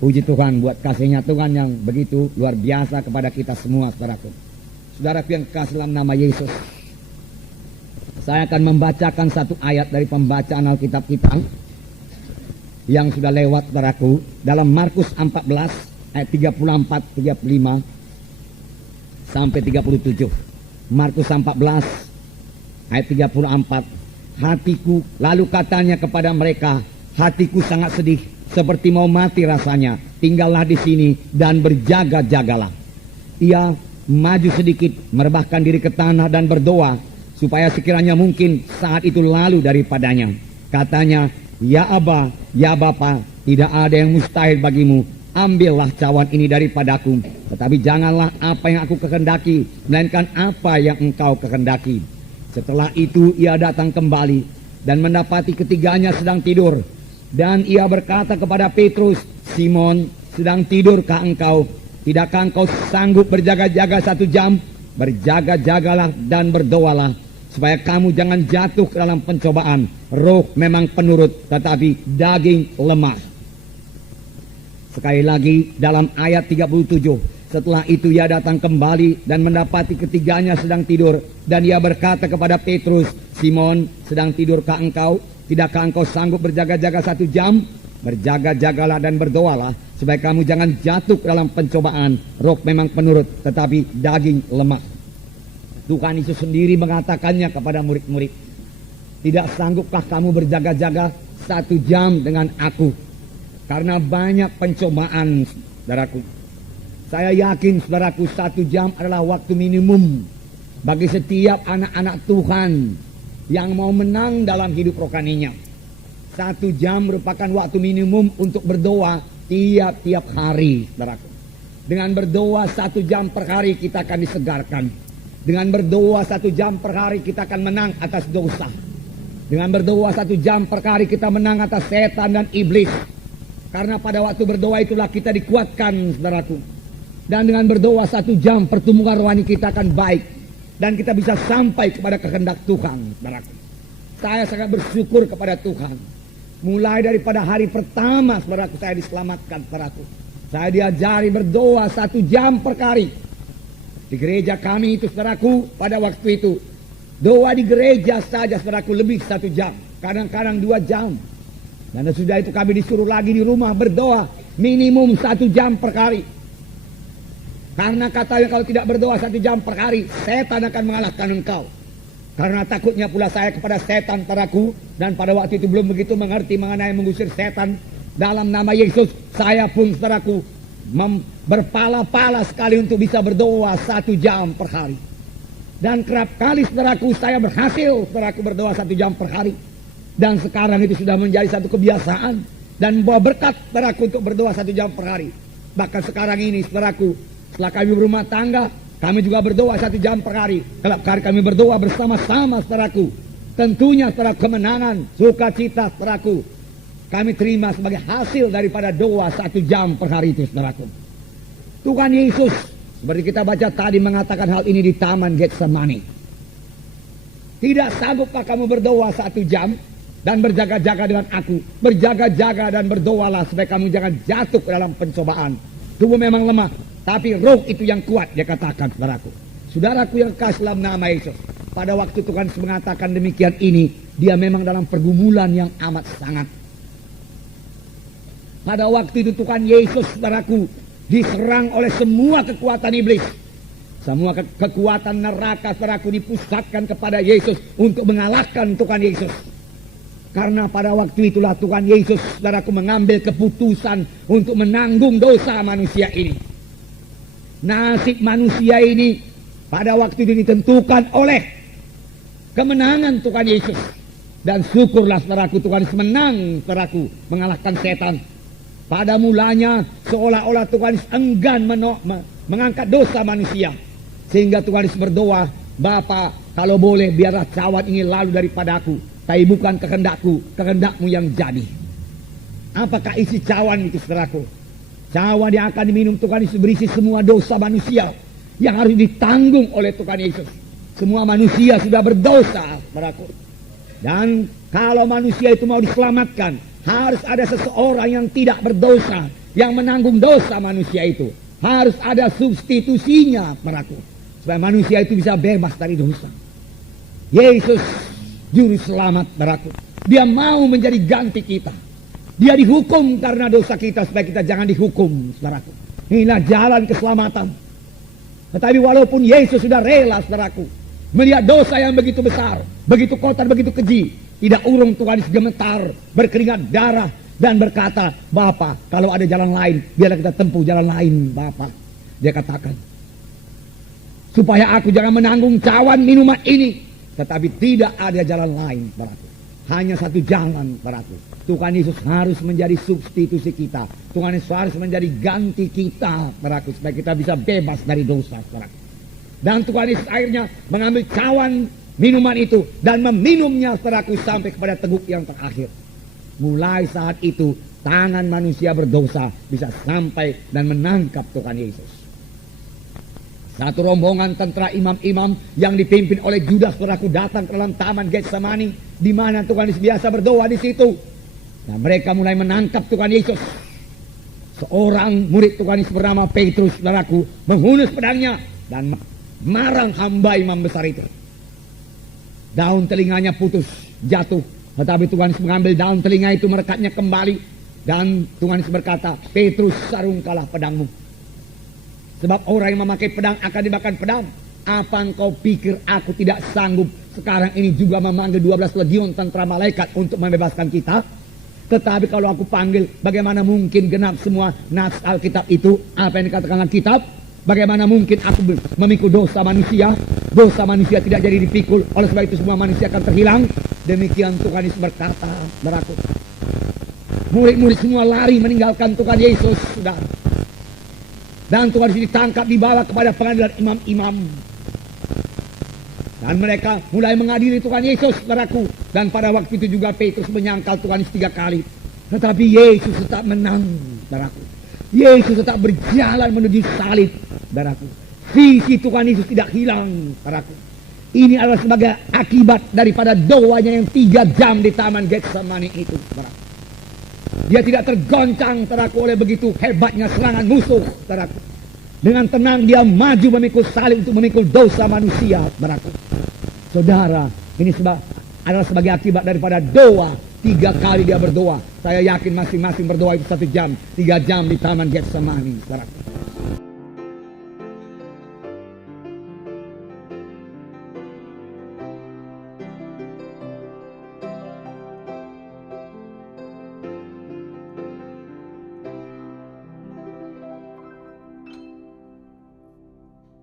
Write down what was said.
Puji Tuhan buat kasihnya Tuhan yang begitu luar biasa kepada kita semua, saudaraku. Saudaraku yang kasih dalam nama Yesus, saya akan membacakan satu ayat dari pembacaan Alkitab kita yang sudah lewat, saudaraku, dalam Markus 14 ayat 34, 35 sampai 37. Markus 14 ayat 34. Hatiku, lalu katanya kepada mereka, hatiku sangat sedih, seperti mau mati rasanya. Tinggallah di sini dan berjaga-jagalah. Ia maju sedikit, merebahkan diri ke tanah dan berdoa, supaya sekiranya mungkin saat itu lalu daripadanya. Katanya, ya Aba, ya Bapa, tidak ada yang mustahil bagimu. Ambillah cawan ini daripadaku, tetapi janganlah apa yang aku kehendaki, melainkan apa yang engkau kehendaki. Setelah itu ia datang kembali dan mendapati ketiganya sedang tidur. Dan ia berkata kepada Petrus, Simon, sedang tidurkah engkau? Tidakkah engkau sanggup berjaga-jaga 1 jam? Berjaga-jagalah dan berdoalah, supaya kamu jangan jatuh ke dalam pencobaan. Roh memang penurut, tetapi daging lemah. Sekali lagi dalam ayat 37. Setelah itu ia datang kembali dan mendapati ketiganya sedang tidur. Dan ia berkata kepada Petrus, Simon, sedang tidurkah engkau? Tidakkah engkau sanggup berjaga-jaga 1 jam? Berjaga-jagalah dan berdoalah, supaya kamu jangan jatuh ke dalam pencobaan. Roh memang penurut, tetapi daging lemah. Tuhan Yesus sendiri mengatakannya kepada murid-murid, tidak sanggupkah kamu berjaga-jaga 1 jam dengan aku? Karena banyak pencobaan, saudaraku. Saya yakin, saudaraku, 1 jam adalah waktu minimum bagi setiap anak-anak Tuhan yang mau menang dalam hidup rohaninya. 1 jam merupakan waktu minimum untuk berdoa tiap-tiap hari, saudaraku. Dengan berdoa 1 jam per hari kita akan disegarkan. Dengan berdoa 1 jam per hari kita akan menang atas dosa. Dengan berdoa 1 jam per hari kita menang atas setan dan iblis. Karena pada waktu berdoa itulah kita dikuatkan, saudaraku. Dan dengan berdoa 1 jam pertumbuhan rohani kita akan baik. Dan kita bisa sampai kepada kehendak Tuhan, saudaraku. Saya sangat bersyukur kepada Tuhan. Mulai daripada hari pertama, saudaraku, saya diselamatkan, saudaraku. Saya diajari berdoa 1 jam per hari. Di gereja kami itu, saudaraku, pada waktu itu, doa di gereja saja, saudaraku, lebih 1 jam. Kadang-kadang 2 jam. Dan sudah itu kami disuruh lagi di rumah berdoa minimum 1 jam per hari. Karena katanya kalau tidak berdoa 1 jam per hari, setan akan mengalahkan engkau. Karena takutnya pula saya kepada setan, saudaraku. Dan pada waktu itu belum begitu mengerti mengenai mengusir setan. Dalam nama Yesus, saya pun, saudaraku, berpala-pala sekali untuk bisa berdoa 1 jam per hari. Dan kerap kali, saudaraku, saya berhasil, saudaraku, berdoa 1 jam per hari. Dan sekarang itu sudah menjadi satu kebiasaan dan membawa berkat, saudaraku, untuk berdoa 1 jam per hari. Bahkan sekarang ini, saudaraku, setelah kami berumah tangga, kami juga berdoa 1 jam per hari. Kalau kami berdoa bersama-sama, saudaraku, tentunya, saudaraku, kemenangan, sukacita, saudaraku, kami terima sebagai hasil daripada doa 1 jam per hari itu, saudaraku. Tuhan Yesus, seperti kita baca tadi, mengatakan hal ini di Taman Getsemani. Tidak sanggupkah kamu berdoa 1 jam dan berjaga-jaga dengan aku? Berjaga-jaga dan berdoalah, supaya kamu jangan jatuh ke dalam pencobaan. Tubuh memang lemah, tapi roh itu yang kuat, dia katakan, saudaraku. Saudaraku yang kasih dalam nama Yesus, pada waktu Tuhan mengatakan demikian ini, dia memang dalam pergumulan yang amat sangat. Pada waktu itu Tuhan Yesus, saudaraku, diserang oleh semua kekuatan iblis. Semua kekuatan neraka, saudaraku, dipusatkan kepada Yesus untuk mengalahkan Tuhan Yesus. Karena pada waktu itulah Tuhan Yesus, saudaraku, mengambil keputusan untuk menanggung dosa manusia ini. Nasib manusia ini pada waktu itu ditentukan oleh kemenangan Tuhan Yesus. Dan syukurlah, saudaraku, Tuhan Yesus menang, saudaraku, mengalahkan setan. Pada mulanya seolah-olah Tuhan Yesus enggan mengangkat dosa manusia. Sehingga Tuhan Yesus berdoa, Bapa, kalau boleh biarlah cawan ini lalu daripadaku. Tapi bukan kehendakku, kehendakmu yang jadi. Apakah isi cawan itu, saudaraku? Cawan yang akan diminum Tuhan Yesus berisi semua dosa manusia yang harus ditanggung oleh Tuhan Yesus. Semua manusia sudah berdosa, saudaraku. Dan kalau manusia itu mau diselamatkan, harus ada seseorang yang tidak berdosa, yang menanggung dosa manusia itu. Harus ada substitusinya, saudaraku, supaya manusia itu bisa bebas dari dosa. Yesus juru selamat, saudaraku. Dia mau menjadi ganti kita. Dia dihukum karena dosa kita supaya kita jangan dihukum, saudaraku. Inilah jalan keselamatan. Tetapi walaupun Yesus sudah rela, saudaraku, melihat dosa yang begitu besar, begitu kotor, begitu keji, tidak urung Tuhan Yesus gemetar, berkeringat darah, dan berkata, Bapa, kalau ada jalan lain, biarlah kita tempuh jalan lain, Bapa. Dia katakan, supaya aku jangan menanggung cawan minuman ini, tetapi tidak ada jalan lain, saudaraku. Hanya satu jalan, saudaraku. Tuhan Yesus harus menjadi substitusi kita. Tuhan Yesus harus menjadi ganti kita, saudaraku, supaya kita bisa bebas dari dosa, saudaraku. Dan Tuhan Yesus akhirnya mengambil cawan minuman itu dan meminumnya, saudaraku, sampai kepada teguk yang terakhir. Mulai saat itu tangan manusia berdosa bisa sampai dan menangkap Tuhan Yesus. Satu rombongan tentara imam-imam yang dipimpin oleh Judas, saudaraku, datang ke dalam taman Getsemani, di mana Tuhan Yesus biasa berdoa di situ. Nah, mereka mulai menangkap Tuhan Yesus. Seorang murid Tuhan Yesus bernama Petrus, saudaraku, menghunus pedangnya dan marang hamba imam besar itu. Daun telinganya putus, jatuh. Tetapi Tuhan Yesus mengambil daun telinga itu, merekatnya kembali. Dan Tuhan Yesus berkata, Petrus, sarungkalah pedangmu. Sebab orang yang memakai pedang akan dimakan pedang. Apa engkau pikir aku tidak sanggup sekarang ini juga memanggil 12 legiun tentara malaikat untuk membebaskan kita? Tetapi kalau aku panggil, bagaimana mungkin genap semua nas Alkitab itu? Apa yang dikatakan Alkitab? Bagaimana mungkin aku memikul dosa manusia? Dosa manusia tidak jadi dipikul, oleh sebab itu semua manusia akan terhilang. Demikian Tuhan Yesus berkata, saudaraku. Murid-murid semua lari meninggalkan Tuhan Yesus, saudara. Dan Tuhan Yesus ditangkap, dibawa kepada pengadilan imam-imam. Dan mereka mulai mengadili Tuhan Yesus, saudaraku. Dan pada waktu itu juga Petrus menyangkal Tuhan Yesus 3 kali. Tetapi Yesus tetap menang, saudaraku. Yesus tetap berjalan menuju salib, saudaraku. Visi Tuhan Yesus tidak hilang, saudaraku. Ini adalah sebagai akibat daripada doanya yang 3 jam di taman Getsemani itu, saudaraku. Dia tidak tergoncang, saudaraku, oleh begitu hebatnya serangan musuh, saudaraku. Dengan tenang dia maju memikul salib untuk memikul dosa manusia, saudaraku. Saudara, ini adalah sebagai akibat daripada doa. 3 kali dia berdoa. Saya yakin masing-masing berdoa itu 1 jam, 3 jam di taman Getsemani, saudaraku.